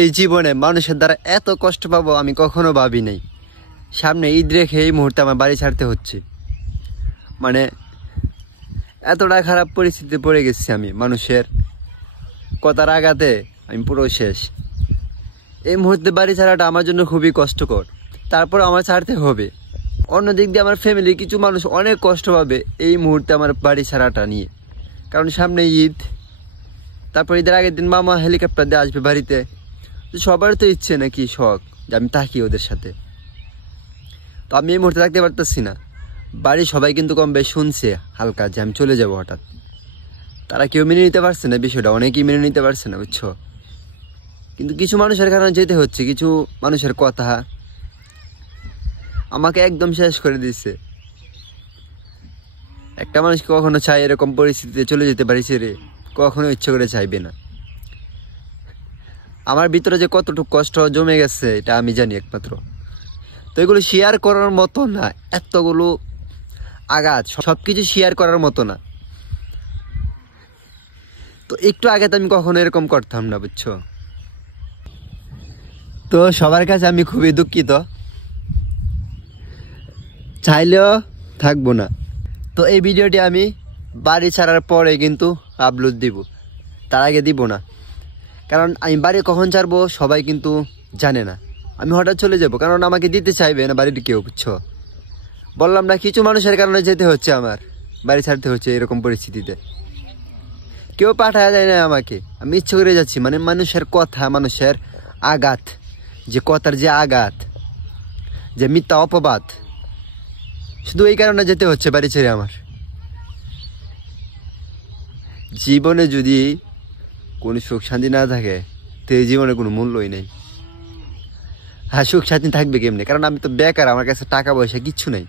এই জীবনে মানুষের দ্বারা এত কষ্ট পাবো আমি কখনো ভাবি নাই। সামনে ঈদ রেখে এই মুহূর্তে আমার বাড়ি ছাড়তে হচ্ছে। মানে এতটা খারাপ পরিস্থিতিতে পড়ে গেছি আমি, মানুষের কথার আঘাতে আমি পুরো শেষ। এই মুহূর্তে বাড়ি ছাড়াটা আমার জন্য খুবই কষ্টকর, তারপর আমার ছাড়তে হবে। অন্যদিক দিয়ে আমার ফ্যামিলির কিছু মানুষ অনেক কষ্ট পাবে এই মুহূর্তে আমার বাড়ি ছাড়াটা নিয়ে, কারণ সামনে ঈদ, তারপর ঈদের আগের দিন মামা হেলিকপ্টার দিয়ে আসবে বাড়িতে। সবার তো ইচ্ছে নাকি শখ যে আমি থাকি ওদের সাথে, তো আমি এই মুহূর্তে থাকতে পারতেছি না। বাড়ির সবাই কিন্তু কম বেশ শুনছে হালকা যে আমি চলে যাব হঠাৎ। তারা কেউ মেনে নিতে পারছে না বিষয়টা, অনেকেই মেনে নিতে পারছে না, বুঝছো। কিন্তু কিছু মানুষের কারণে যেতে হচ্ছে, কিছু মানুষের কথা আমাকে একদম শেষ করে দিচ্ছে। একটা মানুষকে কখনো চাই এরকম পরিস্থিতিতে চলে যেতে পারিছে রে, কখনো ইচ্ছে করে চাইবে না। আমার ভিতরে যে কতটুকু কষ্ট জমে গেছে এটা আমি জানি একমাত্র। তো এগুলো শেয়ার করার মতো না, এতগুলো আঘাত সবকিছু শেয়ার করার মতো না। তো একটু আগে তো আমি কখনো এরকম করতাম না, বুঝছো। তো সবার কাছে আমি খুবই দুঃখিত, চাইলেও থাকবো না। তো এই ভিডিওটি আমি বাড়ি ছাড়ার পরে কিন্তু আপলোড দিব, তার আগে দিব না। কারণ আমি বাড়ি কখন ছাড়বো সবাই কিন্তু জানে না। আমি হঠাৎ চলে যাব, কারণ আমাকে দিতে চাইবে না বাড়ির কেউ, বুঝছো। বললাম না, কিছু মানুষের কারণে যেতে হচ্ছে, আমার বাড়ি ছাড়তে হচ্ছে এরকম পরিস্থিতিতে। কেউ পাঠায় যায় না আমাকে, আমি ইচ্ছে করে যাচ্ছি। মানে মানুষের কথা, মানুষের আঘাত, যে কথার যে আঘাত, যে মিথ্যা অপবাদ, শুধু এই কারণে যেতে হচ্ছে বাড়ি ছেড়ে আমার। জীবনে যদি কোনো সুখ শান্তি না থাকে তো এই জীবনে কোনো মূল্যই নেই। হ্যাঁ, সুখ শান্তি থাকবে কেমনি, কারণ আমি তো বেকার, আমার কাছে টাকা পয়সা কিচ্ছু নেই।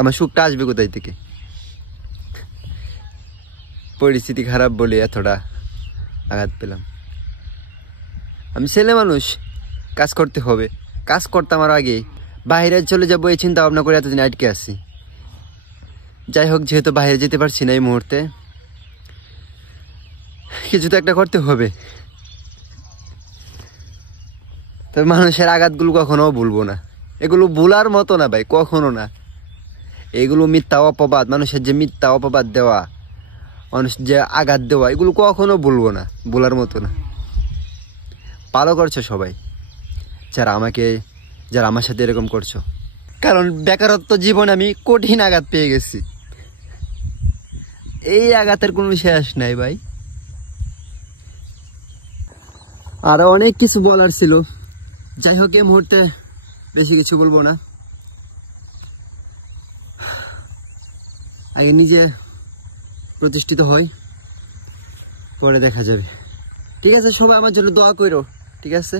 আমার সুখটা আসবে কোথায় থেকে? পরিস্থিতি খারাপ বলে এতটা আঘাত পেলাম। আমি ছেলে মানুষ, কাজ করতে হবে। কাজ করতাম আর আগে, বাইরে চলে যাবো এই চিন্তা ভাবনা করে এতদিন আটকে আসি। যাই হোক, যেহেতু বাইরে যেতে পারছি না এই মুহূর্তে, কিছু তো একটা করতে হবে। তবে মানুষের আঘাতগুলো কখনো ভুলবো না, এগুলো ভুলার মতো না ভাই, কখনো না। এগুলো মিথ্যা অপবাদ, মানুষের যে মিথ্যা অপবাদ দেওয়া, মানুষ যে আঘাত দেওয়া, এগুলো কখনো ভুলবো না, ভুলার মতো না। ভালো করছো সবাই, যারা আমার সাথে এরকম করছো। কারণ বেকারত্ব জীবনে আমি কঠিন আঘাত পেয়ে গেছি, এই আঘাতের কোনো শেষ নাই ভাই। আরো অনেক কিছু বলার ছিল, যাই হোক এই মুহূর্তে বেশি কিছু বলবো না। আগে নিজে প্রতিষ্ঠিত হয়, পরে দেখা যাবে। ঠিক আছে, সবাই আমার জন্য দোয়া করো, ঠিক আছে।